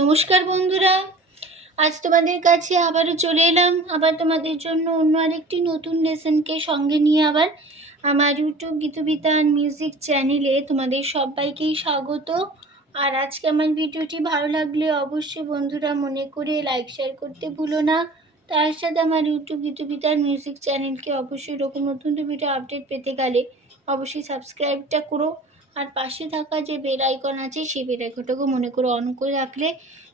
নমস্কার বন্ধুরা, আজ তোমাদের কাছে আবারও চলে এলাম। আবার তোমাদের জন্য অন্য আরেকটি নতুন লেসনকে সঙ্গে নিয়ে আবার আমার ইউটিউব গীতবিতান মিউজিক চ্যানেলে তোমাদের সবাইকেই স্বাগত। আর আজকে আমার ভিডিওটি ভালো লাগলে অবশ্যই বন্ধুরা মনে করে লাইক শেয়ার করতে ভুলো না। তার সাথে আমার ইউটিউব গীতবিতান মিউজিক চ্যানেলকে অবশ্যই এরকম নতুন ভিডিও আপডেট পেতে গেলে অবশ্যই সাবস্ক্রাইবটা করো। আর পাশে থাকা যে বেল আইকন আছে সেই বেল আইকনটাকে মনে করে অন করে রাখলে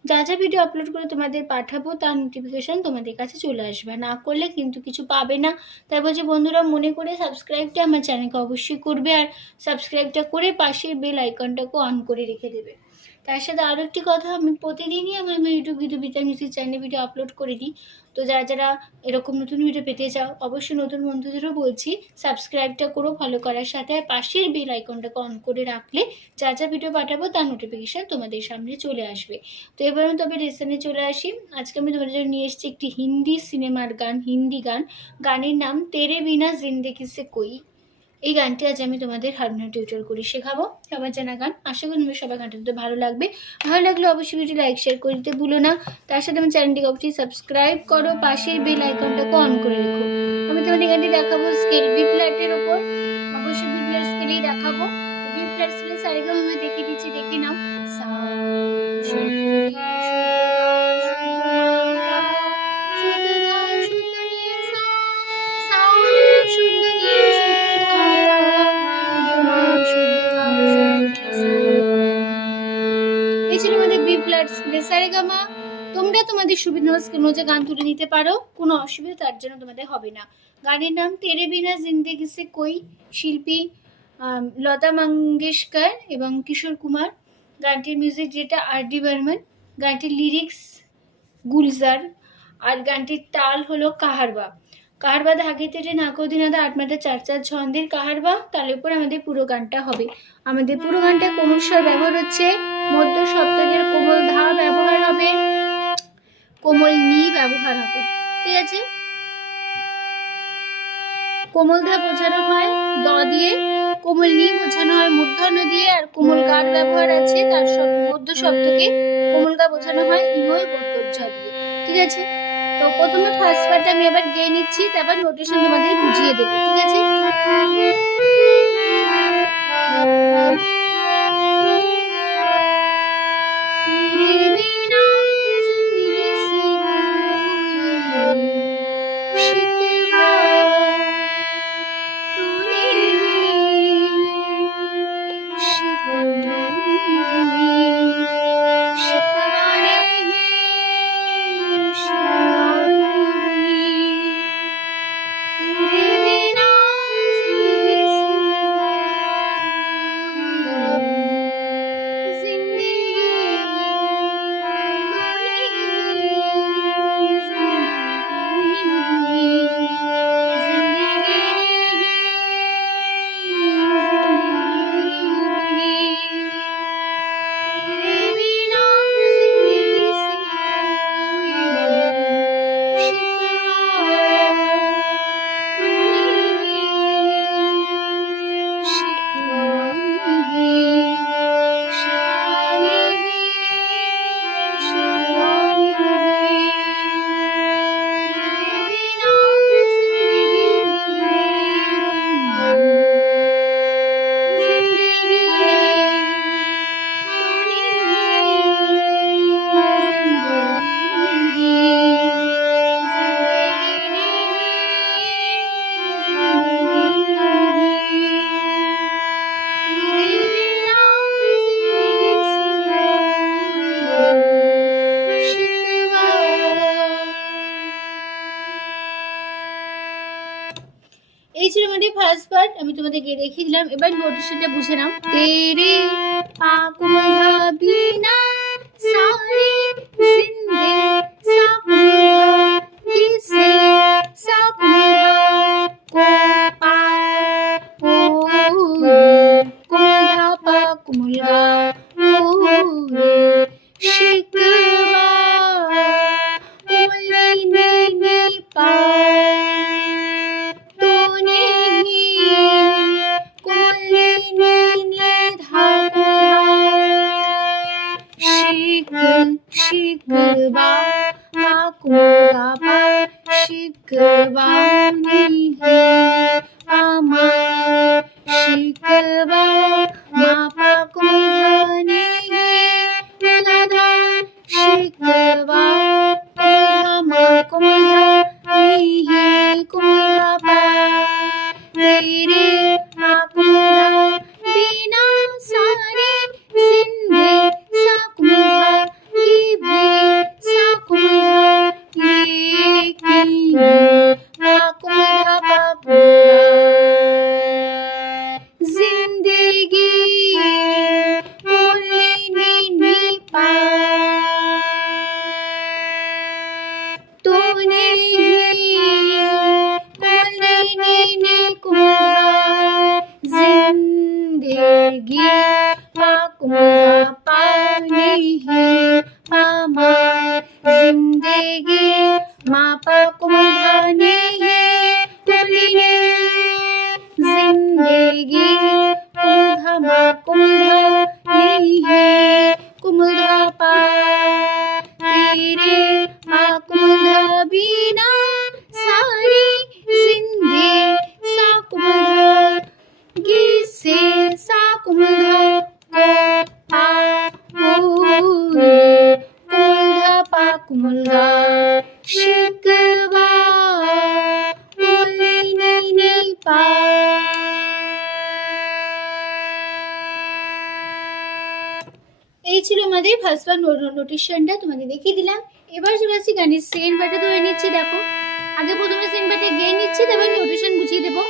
যা যা ভিডিও আপলোড করে তোমাদের পাঠাবো তার নোটিফিকেশন তোমাদের কাছে চলে আসবে। না করলে কিন্তু কিছু পাবে না। তাই বলছি বন্ধুরা মনে করে সাবস্ক্রাইবটা আমার চ্যানেলকে অবশ্যই করবে, আর সাবস্ক্রাইবটা করে পাশের বেল আইকনটাকে অন করে রেখে দেবে। তার সাথে আরও একটি কথা, আমি প্রতিদিনই আমার ইউটিউব গীতবিতান মিউজিক চ্যানেলে ভিডিও আপলোড করে দিই। তো যারা যারা এরকম নতুন ভিডিও পেতে চাও অবশ্যই নতুন বন্ধুদেরও বলছি সাবস্ক্রাইবটা করো ফলো করার সাথে, আর পাশের বেল আইকনটাকে অন করে রাখলে যা যা ভিডিও পাঠাবো তার নোটিফিকেশান তোমাদের সামনে চলে আসবে। তো এবার তবে লেসনে চলে আসি। আজকে আমি তোমাদের জন্য নিয়ে এসেছি একটি হিন্দি সিনেমার গান, হিন্দি গান। গানের নাম তেরে বিনা জিন্দেগি সে কোই। এই গানটি আজ আমি তোমাদের হারমোনিয়াম টিউটোর করে শেখাবো। সবার জানা গান, আশা করি তুমি সবার গানটা দিতে ভালো লাগবে। ভালো লাগলে অবশ্যই ভিডিও লাইক শেয়ার করে দিতে ভুলো না। তার সাথে আমার চ্যানেলটিকে অবশ্যই সাবস্ক্রাইব করো, পাশের বেল আইকনটাকে অন করে রেখো। আমি তোমাদের গানটি দেখাবো স্কেল বি ফ্ল্যাটের ওপর, অবশ্যই বি ফ্ল্যাট স্কেলেই দেখাবো। বি ফ্ল্যাট স্কেলে সারেগামা আমি দেখিয়ে দিচ্ছি, দেখে নাও। এই ছিল আমাদের বি ফ্ল্যাট স্কেলে সারেগামা। তোমরা তোমাদের সুবিধা অনুযায়ী গান তুলে নিতে পারো, কোনো অসুবিধা তার জন্য তোমাদের হবে না। গানের নাম তেরে বিনা জিন্দেগি সে কোই, শিল্পী লতা মঙ্গেশকর এবং কিশোর কুমার। গানটির মিউজিক যেটা আর.ডি. বর্মন, গানটির লিরিক্স গুলজার, আর গানটির তাল হলো কাহারবা। কাহারবা ধাগে তেরে নাকো দিনাদা আটমাটা চার চার ছন্দের কাহারবা তার উপর আমাদের পুরো গানটা হবে। আমাদের পুরো গানটা কোমল স্বর ব্যবহার হচ্ছে, মধ্য সপ্তকের কোমল ধা ব্যবহার হবে, কোমল নি ব্যবহার হবে। ঠিক আছে, কোমল ধা বোঝানো হয় দ দিয়ে, কোমল নি বোঝানো হয় মূর্ধন্য দিয়ে, আর কোমল গার ব্যবহার আছে তার সব মধ্য শব্দকে কোমল গা বোঝানো হয় ইময় বর্গজ দিয়ে। ঠিক আছে, তো প্রথমে ফার্স্ট পার্টটা আমি আবার গেয়ে নিচ্ছি, তারপর নোটেশন তোমাদের বুঝিয়ে দেবো। ঠিক আছে, এই ছিল আমাদের ফার্স্ট পার্ট, আমি তোমাদেরকে দেখিয়ে দিলাম। এবার নোটেশনটা বুঝে নাও। তেরে পাকুমধা বিনা সারে জিন্দে সাকুমধা কিসে সাকুমধা কো পা কো কুমধা পা কুমলগা কো শিকবা কুমলি নি নি পা शिकवा पाकुगा पा शिकवा नहीं पामा शिकवा मा पाकुगा नहीं दादा शिकवा कुम्हा मा कुम्हा नहीं कुम्हा पा तेरे पाकुगा बिना सारी जिंदगी साकुम्हा की भी साकुम्हा लेकिन पाकुम्हा पाकुम्हा जिंदगी बोलने नहीं पा तूने बोलने नहीं कुम्हा जिंदगी पाकुम्हा पानी है पामा जिंदगी माँ पाकुम्हा नहीं बोलने जिंदगी कुम्हा माँ कुम्हा नहीं है कुम्हा पा तेरे पाकुम्हा बिना सारी जिंदगी साकुम्हा गिसे साकुम्हा को पा कुम्हा पाकुम्हा शिकवा बोलने नहीं पा এই ছিল আমাদের ফার্স্ট বার নোটেশনটা তোমাদের দেখিয়ে দিলাম। এবার চলে আসছি গানের সেকেন্ড পার্টে ধরে নিচ্ছে। দেখো আগে প্রথমে সেকেন্ড পার্টে গেয়ে নিচ্ছে, তারপর নোটেশন বুঝিয়ে দেবো।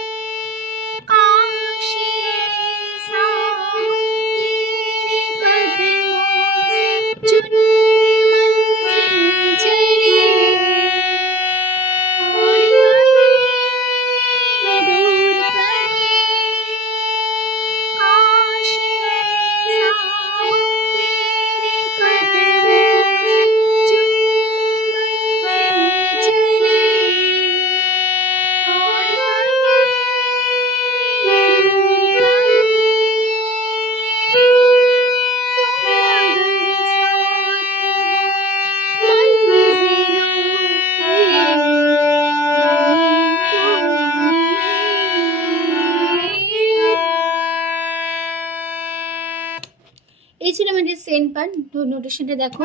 এই ছিল আমাদের সেকেন্ড পার্ট। নোটেশনটা দেখো।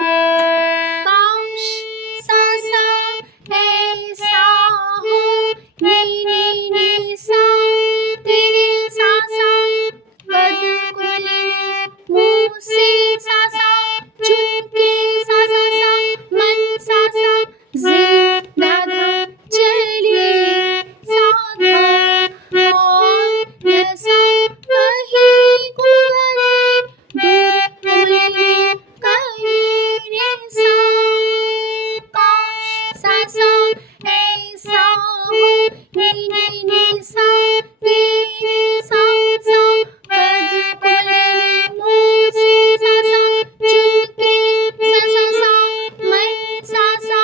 কাশ সা সা ऐसा हो नी नी नी सा तेरे सा सा कद कोले मुँह से सा सा चुनके सा सा सा मन सा सा जिंदा चले साधा और नशा कहीं गुजरे दूर बोले कहीं रे सा सा सा ऐसा हो नी नी नी सा तेरे सा सा कद कोले मुँह से सा सा चुनके सा सा सा मन सा सा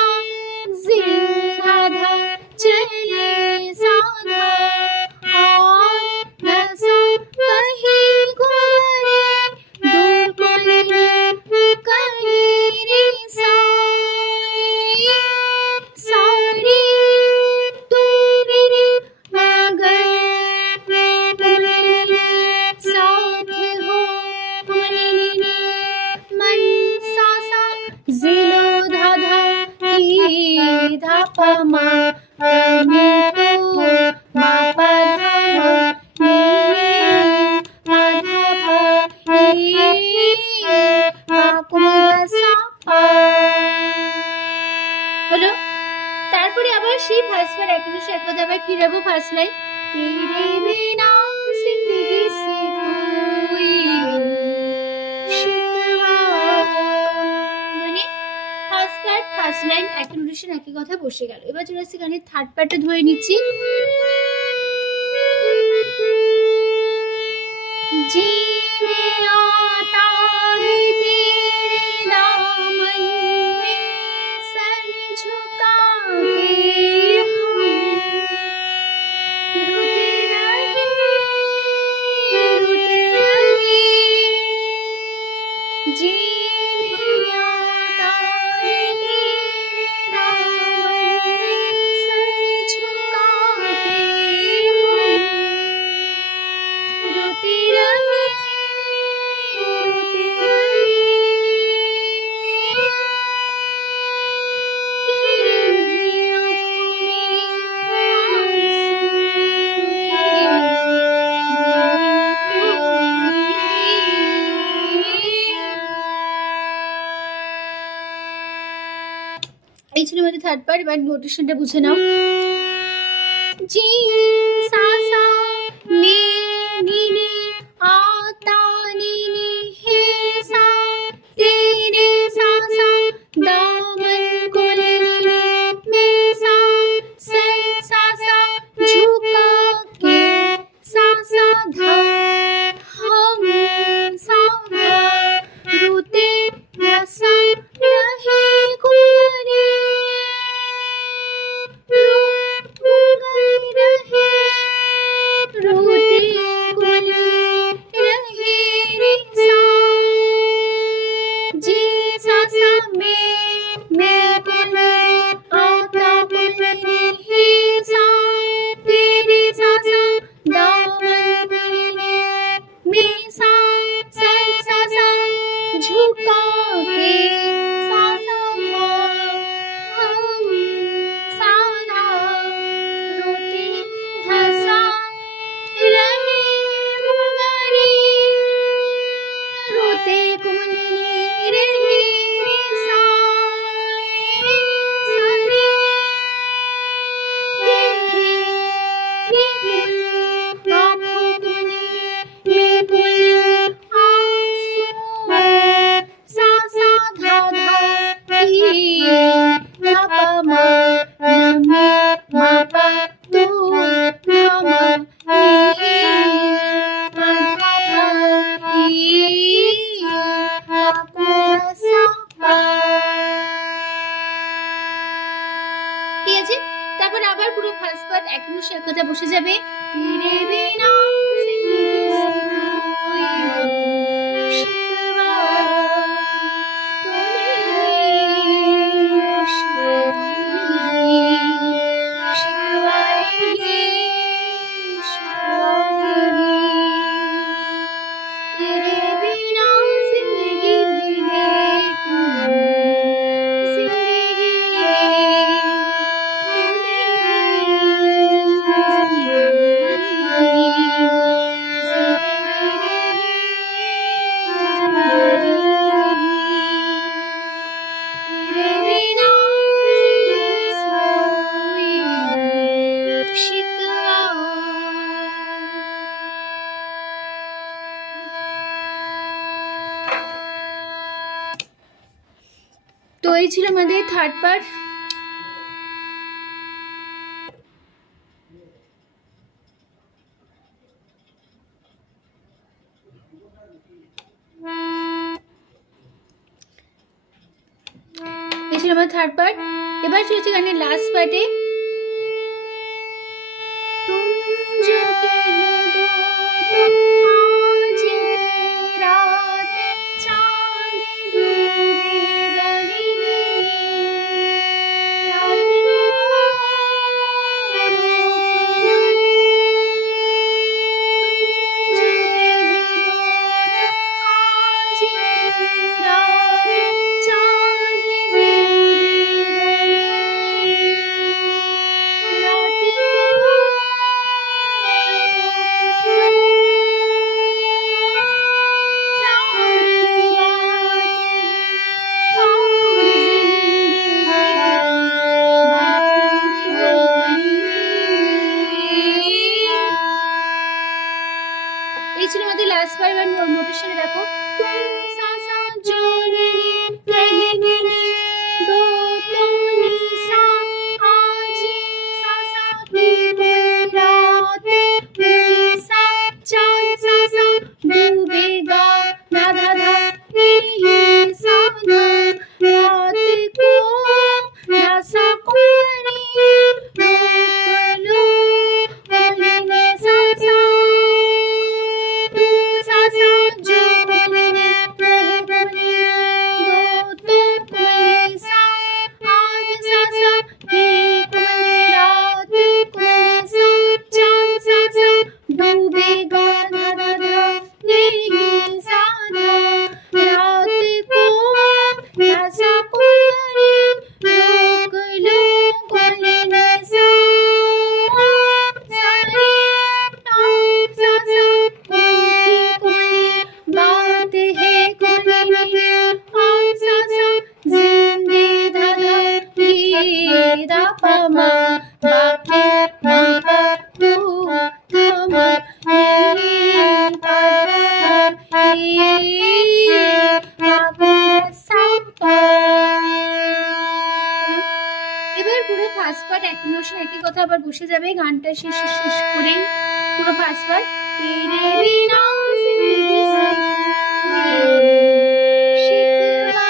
जिंदा चले साधा और नशा कहीं गुजरे दूर बोले कहीं रे सारी दूर रे मगर बोले साथ हो बोले मन सा सा जिलो धाधा की धापा मा मी तो मा पा धा मा मा धा पा मा कुम्हा सा पा হলো। তারপরে আবার সেই ফার্স্ট বার একই সাথে আবার ফিরাবো ফার্স্ট লাইন তেরে বিনা জিন্দগি সে কোই শিকওয়া, মানে ফার্স্ট পার্ট ফার্স্ট লাইন একই নোটেশন একই কথা বসে গেল। এবার চলে আসছে গানের থার্ড পার্টে ধরে নিচ্ছি। जी में आता है तेरे दामन में सर झुका के रुते रहे जी में आता এই ছিল আমাদের থার্ড পার্ট। এবার নোটেশনটা বুঝে নাও। জি সা সা মে নি নি আ তা নি নি হে সা তে রে সা সা দা মন কোল নি নি মে সা से सा सा झुका के सा सा धा हम सा धा रोते हंसा रहे गुलरे रो गए रहे रोते गुलरे रहे रे सा जी सा सा मैं बोले आता बोले हे सा तेरे सा सा दामन बोले मैं सा सा झुका के सा सा हम सारा रोते हंसा रहे मुगरे रोते कुमने रहे रे सा सारे तेरे रे बोले आँखों बोले मैं बोले आंसू सा सा धा धा ही धा पा मा नमी मा पा तू धा मा ही मा धा पा ही आपा सा पा। ঠিক আছে, তারপর আবার পুরো ফার্স্ট পার্ট এখনো সে কথা বসে যাবে। তেরে বিনা জিন্দগি से कोई शिकवा तूने शिकवा तेरे बिना जिंदगी भी তো এই ছিল আমাদের থার্ড পার্ট। এই ছিল আমার থার্ড পার্ট। এবার চলছে গানের লাস্ট পার্টে। तुम जो कह दो तो आज रात चांद डूबेगा অবশ্যই একই কথা আবার বসে যাবে গানটা শেষ করেই পুরো 5 বার। তেরে বিনা জিंदगी से शिकवा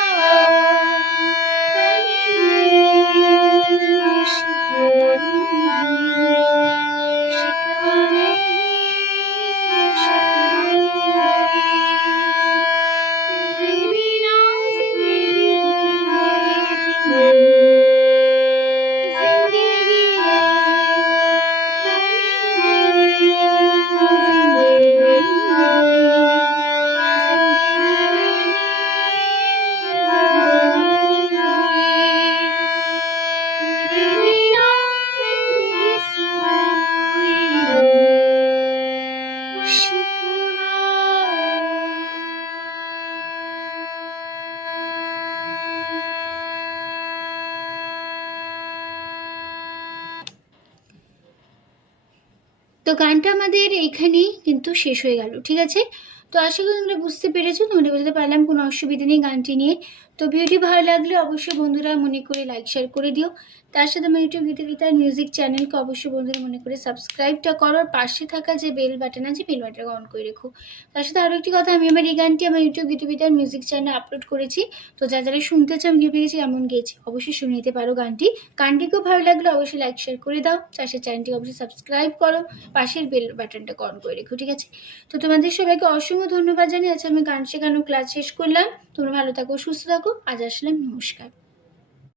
তো গানটা আমাদের এইখানেই কিন্তু শেষ হয়ে গেল, ঠিক আছে? তো আশা করি তোমরা বুঝতে পেরেছো, তোমাদের বোঝাতে পারলাম, কোনো অসুবিধা নেই গানটি নিয়ে। তো ভিডিওটি ভালো লাগলে অবশ্যই বন্ধুরা মনে করে লাইক শেয়ার করে দিও। তার সাথে আমার ইউটিউব গীতবিতান মিউজিক চ্যানেলকে অবশ্যই বন্ধুরা মনে করে সাবস্ক্রাইবটা করো, আর পাশে থাকা যে বেল বাটন আছে বেল বাটনটা অন করে রেখো। তার সাথে আরও একটি কথা, আমি আমার এই গানটি আমার ইউটিউব গীতবিতান মিউজিক চ্যানেলে আপলোড করেছি। তো যারা শুনতে চাও আমি গেছি এমন গেয়েছি অবশ্যই শুনে নিতে পারো গানটি খুব ভালো লাগলে অবশ্যই লাইক শেয়ার করে দাও। তার সাথে চ্যানেলটি অবশ্যই সাবস্ক্রাইব করো, পাশের বেল বাটনটা অন করে রেখো, ঠিক আছে? তো তোমাদের সবাইকে অসংখ্য ধন্যবাদ জানিয়ে আজকে আমি গান শেখানো ক্লাস শেষ করলাম। তোমরা ভালো থাকো, সুস্থ থাকো, আজ আসলাম, নমস্কার।